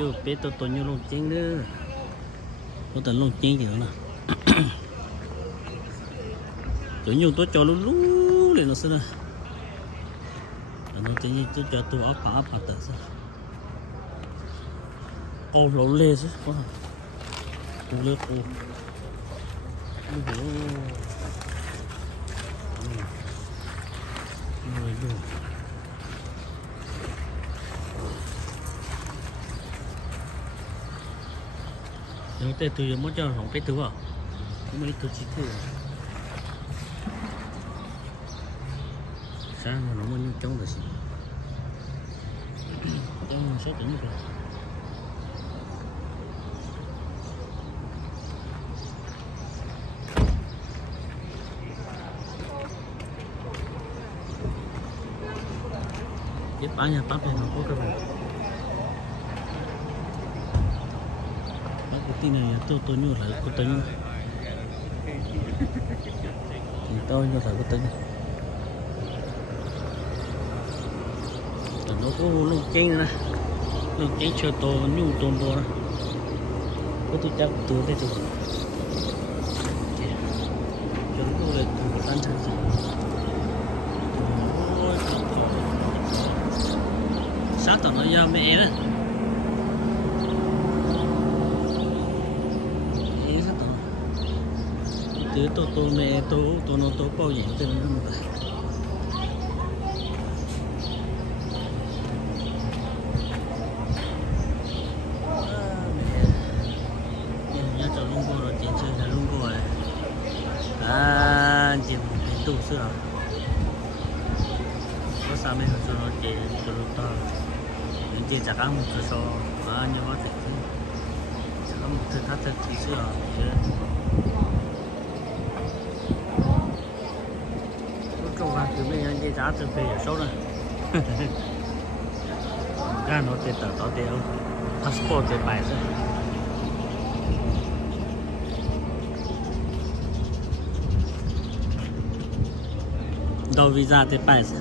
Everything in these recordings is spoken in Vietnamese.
Yo bé tôi như lông chén nữa, có tận lông chén gì nữa nè, tự nhiên tôi cho lú lú lên nó xem nè, nó tự nhiên tôi cho tôi áp tới xem, ô lỗ lên chứ, có không, lướt ô, nhưng mà tôi muốn cho không cái thứ à, không mấy tôi chỉ thứ, sáng mà nó mới trống được gì, trống sẽ tỉnh được. Tiếp bán nhà bắp này nó có cái gì? Cái này tôi như là có tính, tôi như là có tính, nó có lông chén nè, lông chén cho tôi nhu tôm bò, có tôi chắc tôi đây rồi, chúng tôi là từ tan thành gì, sát tận nó ra mẹ đó. Chứ tôi mẹ tôi nó tôi bao nhiêu cho nên nó vậy. Nhớ cho luôn cô rồi chuyện chơi là luôn cô rồi. À chị cái tủ sữa. Có sao mấy cho nó chị cho nó to. Những chị chắc ăn một số như vậy thì chắc ăn một thứ thắt thật tí sữa. Chúng mình ăn cái giá từ về số này, cái nó tiền tờ tao tiền passport tiền bài rồi, đâu visa tiền bài rồi,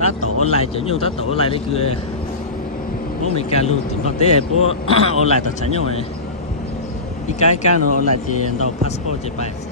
ta tổ online chứ nhiều ta tổ online đấy cứ bố mình cả luôn tiền tao tiền bố online ta chẳng nhau này, cái nó online thì đâu passport tiền bài rồi.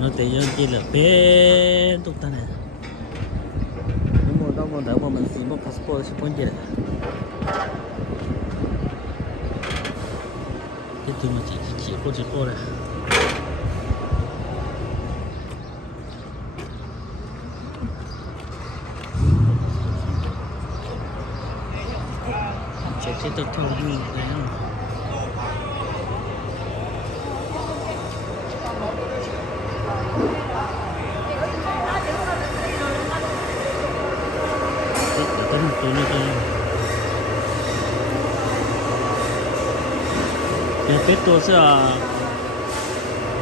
Nó tự nhiên chỉ là bé tụt ta này, đúng đâu mà đỡ mà mình xin một passport sẽ quan gì đấy, cái thứ mà chỉ có này, chỉ tôi thôi như thế nào. Cái tết tôi sẽ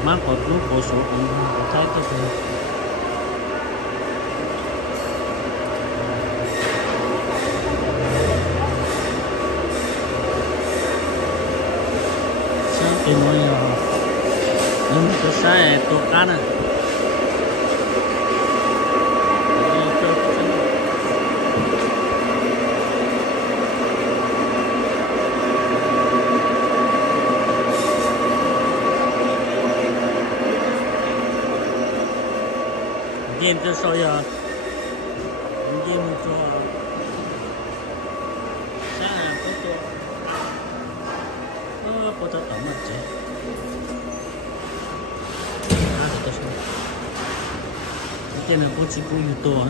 mang có lúc có số cũng có thái tôi thôi. Sáng cái nói nhưng tôi sẽ tôi cá này. Điên cho soi giờ điên cho sáng có cho tổng mặt chứ cái này có chỉ cũng nhiều to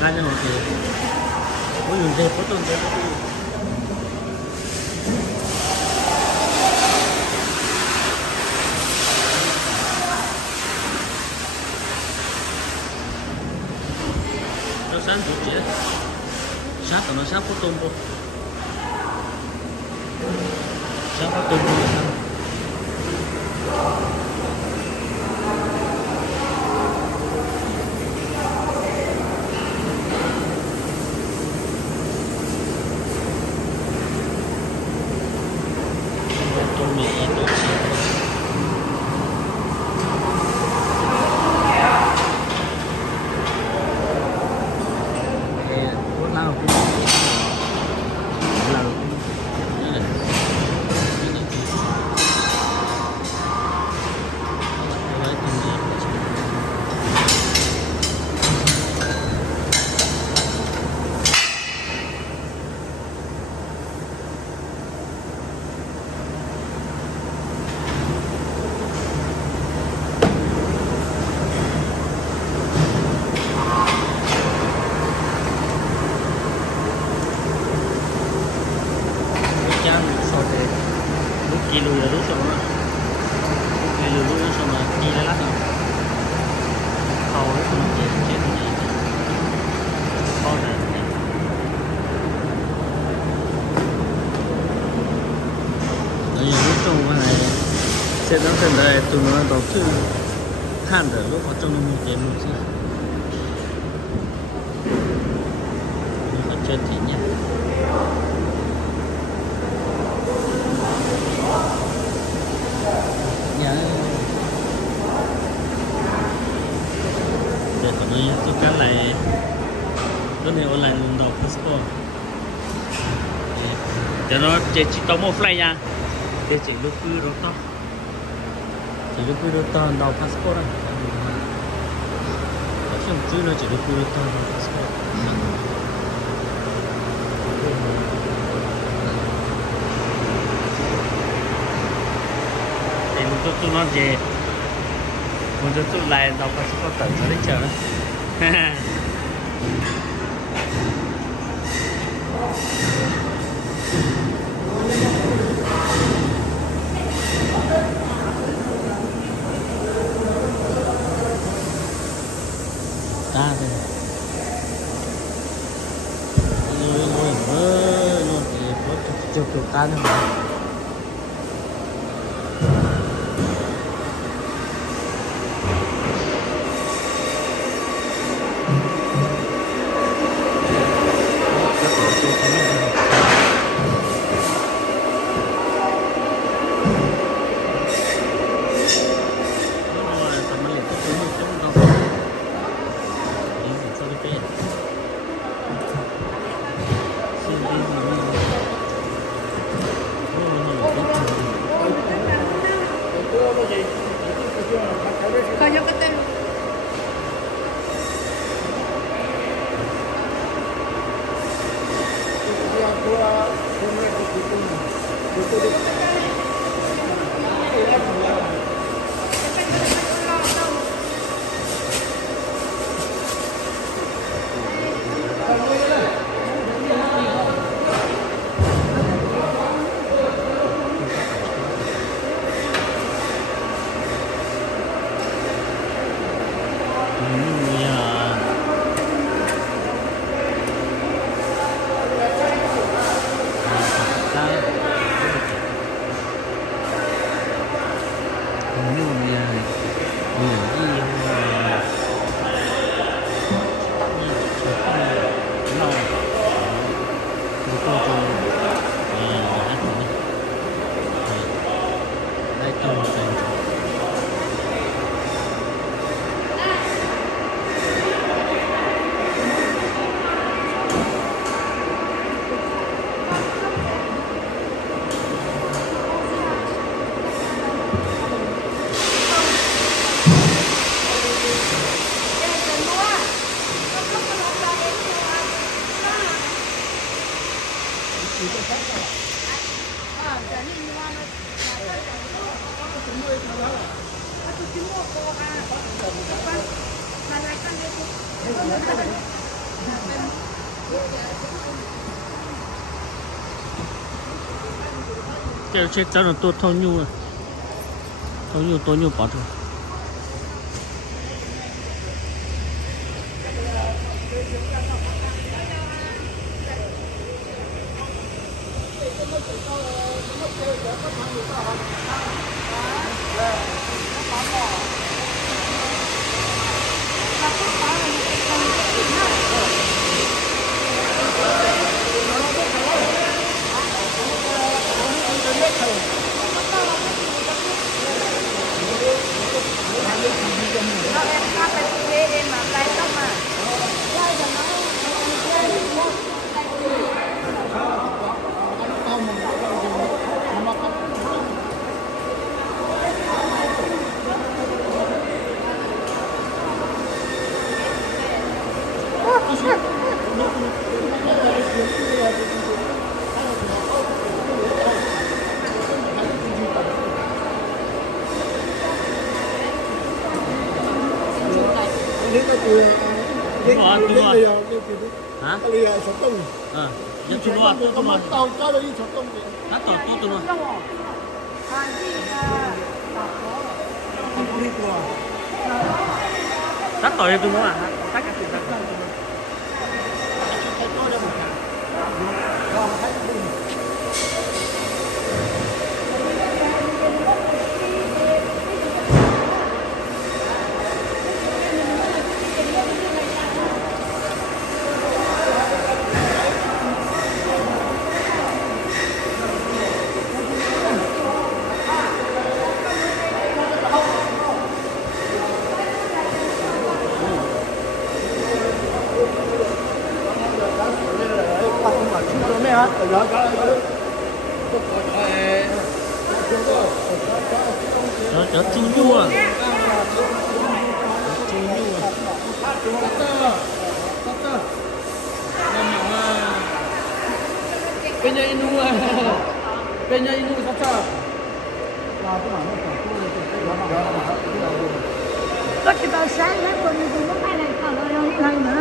cái này thì có dùng dây có tuần dây có tuần sáng chủ chế sát tụi nó sát có tôm vô sát có tôm vô tôm mì tôm lao cũng là kilo là đúng rồi đó, kilo đúng rồi mà đi lại lắm rồi, thôi không chết chết gì, thôi này, bây giờ lúc trong này sẽ đang trên đây tụi nó đầu tư hạn được lúc ở trong một cái một chứ, nó chết thì nhá. Để tụi mình tôi cá lại cái này online đọc passport để nó chỉ có một flight nha để chỉ lúc cứ đó to chỉ lúc cứ đó to đọc passport này không chứ nó chỉ lúc cứ đó to đọc passport thì mình tôi nói về mình tôi lại đọc passport tận cho đến chờ đó ta đây rồi thì có chụp ta nữa cái chết cho nó tốt thâu nhu bỏ rồi à, tu lo. Hả? Giờ tu lo, tu lo. Nó tổ tu lo. Tắt tội tu lo à? Tắt cái gì tắt? Chở chung du à? Penya inu sasa. Có chị bảo sáng hết rồi nhưng cũng có phải là còn ở đâu đi lần nữa.